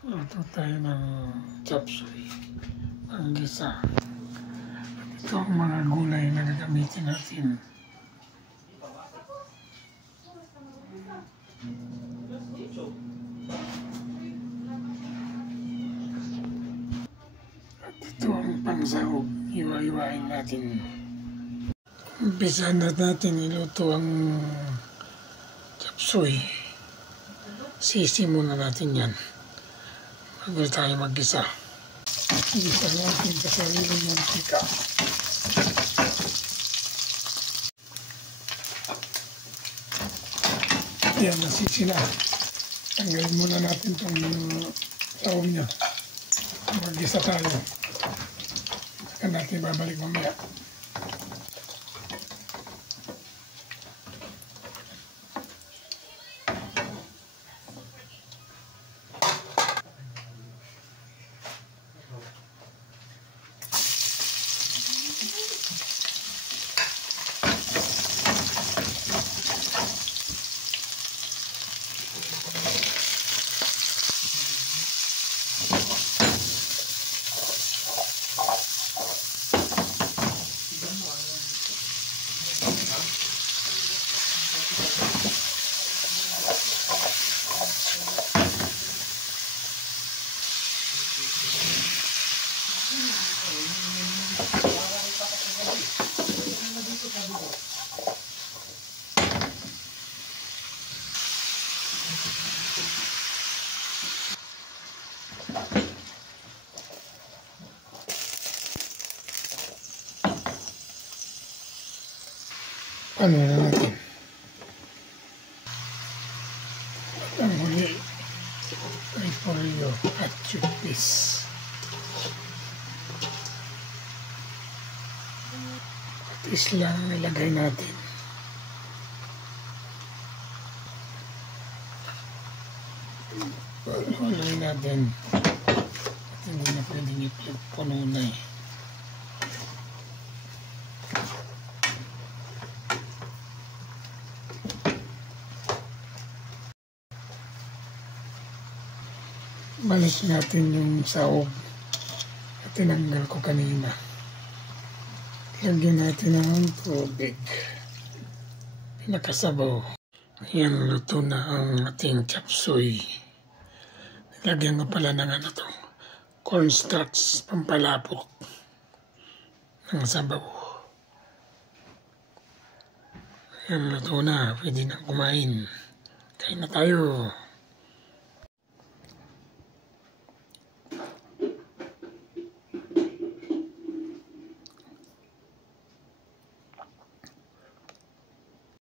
Luto tayo ng chop suey, panggisa. At ito ang mga gulay na gagamitin natin. At ito ang pangsahog, iwa-iwain natin. Umpisahan natin iluto ang chop suey. Sisi muna natin yan bago tayo mag-gisa. Gisa natin sa sariling mantika. Yan, nasisi na. Tanggalin muna natin itong sahog niya. Mag-gisa tayo. Saka natin babalik mamaya. Ano na natin? Ang huli, repolyo at chickpeas. Patis lang nilagay natin. Huli natin. At hindi na pwedeng puno na eh. Balik natin yung sahog na tinanggal ko kanina. Lagyan natin ng tubig. Pinakasabaw. Ayan, luto na ang ating chop suey. Lagyan ko pala ng cornstarch, pampalapot ng sabaw. Ayan, luto na. Pwede na kumain. Kain na tayo.